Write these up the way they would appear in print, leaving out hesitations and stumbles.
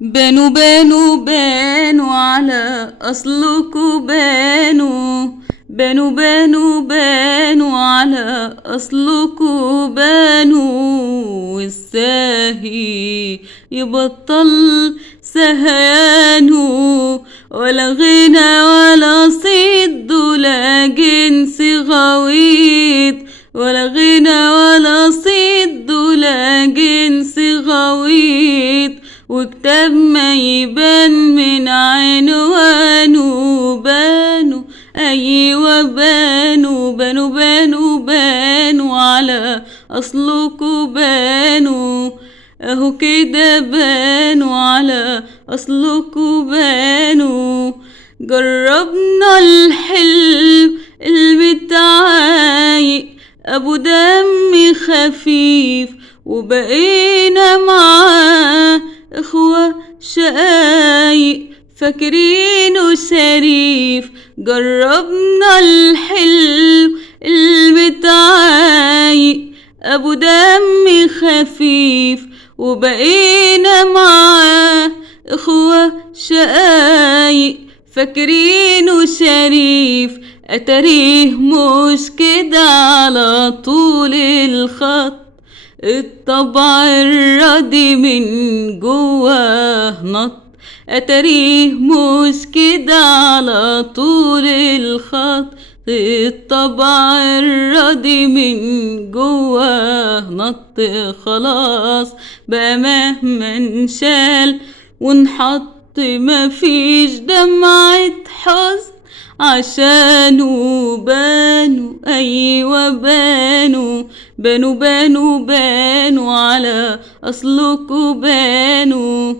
بانوا بانوا بانوا على أصلكوا بانوا. بانوا بانوا بانوا على أصلكوا بانوا. والساهي يبطل سهيانه، ولا غنى ولا صيد ولا جنس غويط. ولا غنى ولا صيد ولا جنس غويط. وكتاب ما يبان من عنوانه. بانوا أيوة بانوا بانوا بانوا بانوا على أصلكوا بانوا. أهو كده بانوا على أصلكوا بانوا. جربنا الحلم المتعايق أبو دم خفيف، وبقينا معاه إخوة شقايق فاكرينه شريف. جربنا الحلم المتعايق أبو دم خفيف، وبقينا معاه إخوة شقايق فاكرينه شريف. أتاريه مش كده على طول الخط، الطبع الراضي من جواه نط. أتاريه مش كده على طول الخط، الطبع الراضي من جواه نط. خلاص بقى مهما انشال ونحط مفيش دمعة حزن عشانه. بانوا أيوة بانوا بانوا بانوا بانوا على أصلكوا بانوا.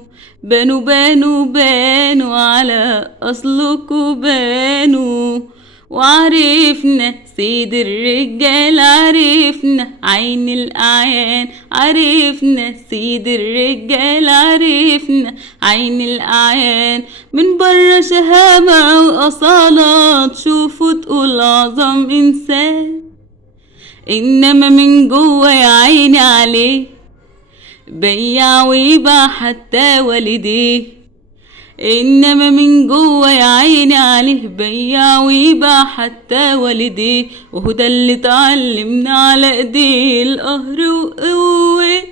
بانوا بانوا بانوا على أصلكوا بانوا. وعرفنا سيد الرجال، عرفنا عين الأعيان. عرفنا سيد الرجال، عرفنا عين الأعيان. من برا شهامة وأصالة تشوفوا تقول أعظم إنسان، إنما من جوا يا عيني عليه بيع ويباع حتى والديه. إنما من جوا يا عيني عليه بيع ويباع حتى والديه. وهو ده اللي اتعلمنا على ايديه القهر وقوة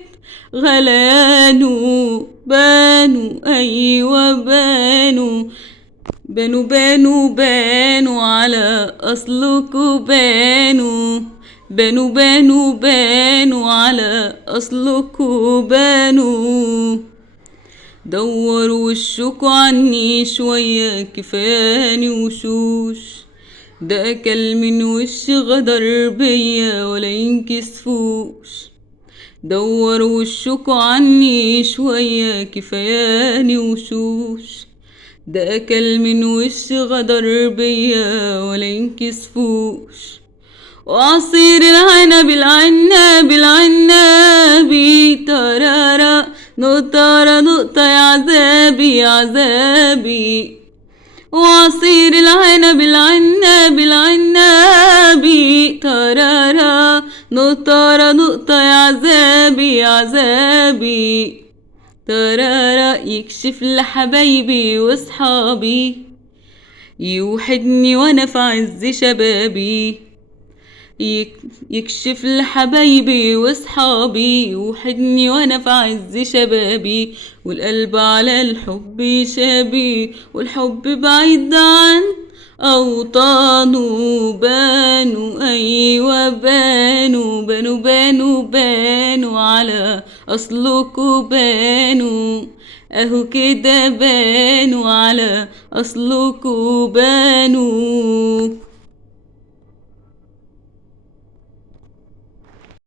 غليانه. بانوا أيوة بانوا بانوا بانوا بانوا على أصلكوا بانوا. بانوا بانوا بانوا على أصلكوا بانوا. دوروا وشكوا عني شوية كفاني وشوش، ده أكل من وش غدر بيا ولا ينكسفوش. دوروا وشكوا عني شوية كفاني وشوش، ده أكل من وش غدر بيا ولا ينكسفوش. وعصير العنب العناب العنابي ترارا نقطة نقطة يا عذابي يا عذابي. وعصير العنب العناب العنابي ترارا نقطة نقطة يا عذابي يا عذابي. ترارا يكشف لحبايبي واصحابي، يوحدني وانا في عز شبابي. يكشف لحبايبي واصحابي، يوحدني وانا في عز شبابي. والقلب على الحب شابي، والحب بعيد عن أوطانه. بانوا أيوة بانوا بانوا بانوا بانوا على أصلكوا بانوا. أهو كده بانوا على أصلكوا بانوا.